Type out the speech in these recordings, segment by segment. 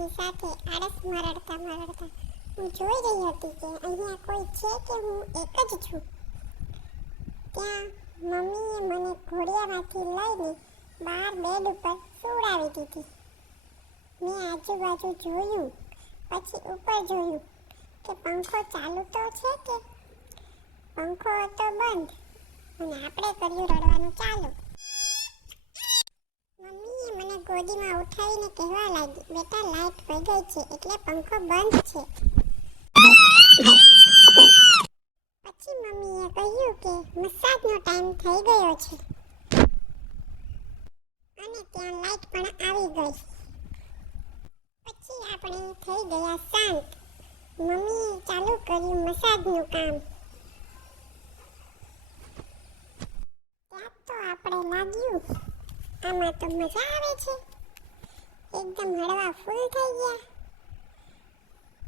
ઘોડિયાની સાથે આળસ મરડતા મરડતા હું જોઈ રહી હતી કે અહીંયા કોઈ છે કે હું એક જ છું. ત્યાં મમ્મીએ મને ઘોડિયામાંથી લઈને બહાર બેડ ઉપર સુવડાવી દીધી. મેં આજુબાજુ જોયું, પછી ઉપર જોયું કે પંખો ચાલુ તો છે કે પંખો હતો બંધ અને આપણે કર્યું રડવાનું ચાલુ. મમ્મીએ મને ગોદીમાં ઉઠાવીને કહેવા લાગી, બેટા લાઈટ વહી ગઈ છે એટલે પંખો બંધ છે. પછી મમ્મીએ કહ્યું કે મસાજનો ટાઈમ થઈ ગયો છે અને ત્યાં લાઈટ પણ આવી ગઈ. પછી આપણે થઈ ગયા શાંત. મમ્મીએ ચાલુ કર્યું મસાજનું કામ. ત્યાં તો આપણે લાગ્યું આમાં તો મજા આવે છે. એકદમ હળવા ફૂલ થઈ ગયા.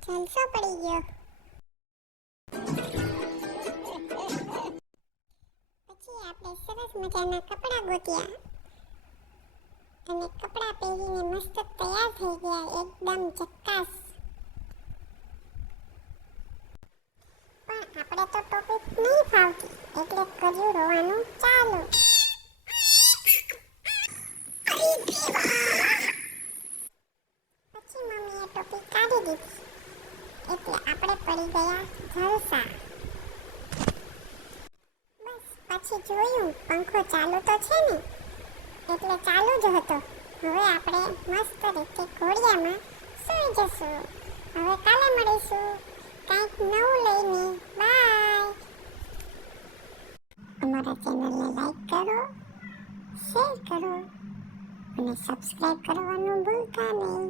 જલસો પડી ગયો. પછી આપણે સરસ મજાના કપડાં ગોત્યા અને કપડાં પહેરીને મસ્ત તૈયાર થઈ ગયા, એકદમ ચક્કાસ. પણ આપણે તો ટોપી નહીં ફાવતી એટલે કર્યું રોવાનું ચાલુ. પછી મમ્મીએ ટોપી કાઢી દીધી એટલે આપણે પડી ગયા જલસા. બસ પછી જોયું પંખો ચાલુ તો છે ને એટલે ચાલુ જ હતો. હવે આપણે મસ્ત રીતે ઘોડિયામાં સૂઈ જશું. હવે કાલે મળીશું કંઈક નવું લઈને. બાય. અમારા ચેનલને લાઈક કરો, શેર કરો અને સબસ્ક્રાઇબ કરવાનું ભૂલતા નહીં.